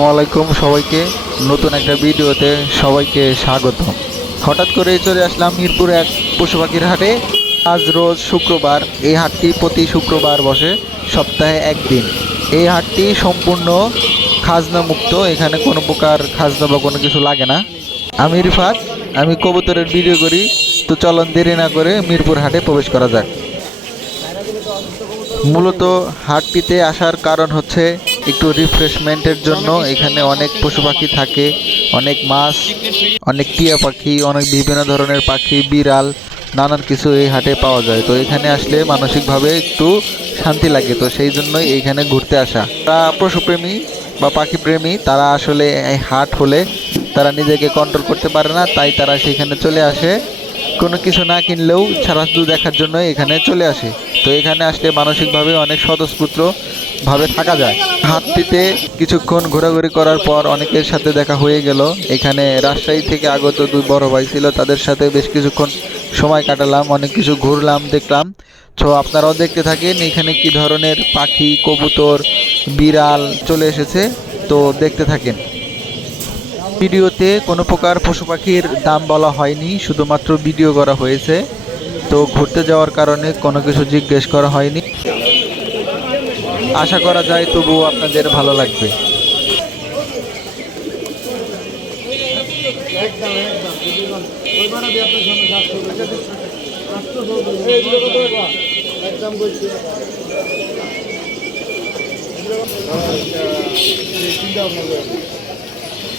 আসসালামাইকুম সবাইকে। নতুন একটা ভিডিওতে সবাইকে স্বাগত। হঠাৎ করে চলে আসলাম মিরপুর এক পশু পাখির হাটে। আজ রোজ শুক্রবার, এই হাটটি প্রতি শুক্রবার বসে সপ্তাহে একদিন। এই হাটটি সম্পূর্ণ খাজনা মুক্ত এখানে কোনো প্রকার খাজনা বা কোনো কিছু লাগে না। আমি রিফাত আমি কবুতরের ভিডিও করি, তো চলন দেরি না করে মিরপুর হাটে প্রবেশ করা যাক। মূলত হাটটিতে আসার কারণ হচ্ছে একটু রিফ্রেশমেন্টের জন্য এখানে অনেক পশু পাখি থাকে, অনেক মাছ, অনেক টিয়া পাখি, অনেক বিভিন্ন ধরনের পাখি, বিড়াল, নানান কিছু এই হাটে পাওয়া যায়। তো এখানে আসলে মানসিকভাবে একটু শান্তি লাগে, তো সেই জন্যই এইখানে ঘুরতে আসা। তারা পশুপ্রেমী বা পাখি প্রেমী তারা আসলে এই হাট হলে তারা নিজেকে কন্ট্রোল করতে পারে না, তাই তারা সেখানে চলে আসে। কোনো কিছু না কিনলেও ছাড়া শুধু দেখার জন্য এখানে চলে আসে। তো এখানে আসলে মানসিকভাবে অনেক ভাবে থাকা যায়। হাটটিতে কিছুক্ষণ ঘোরাঘুরি করার পর অনেকের সাথে দেখা হয়ে গেল। এখানে রাজশাহী থেকে আগত দুই বড় ভাই ছিল, তাদের সাথে বেশ কিছুক্ষণ সময় কাটালাম, অনেক কিছু ঘুরলাম, দেখলাম। তো আপনারাও দেখতে থাকেন এখানে কি ধরনের পাখি, কবুতর, বিড়াল চলে এসেছে। তো দেখতে থাকেন। ভিডিওতে কোনো প্রকার পশু পাখির দাম বলা হয়নি, শুধুমাত্র ভিডিও করা হয়েছে। তো ঘুরতে যাওয়ার কারণে কোনো কিছু জিজ্ঞেস করা হয়নি। আশা করা যায় তবুও আপনাদের ভালো লাগবে। চিন্তা ভাবনা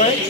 ভাই।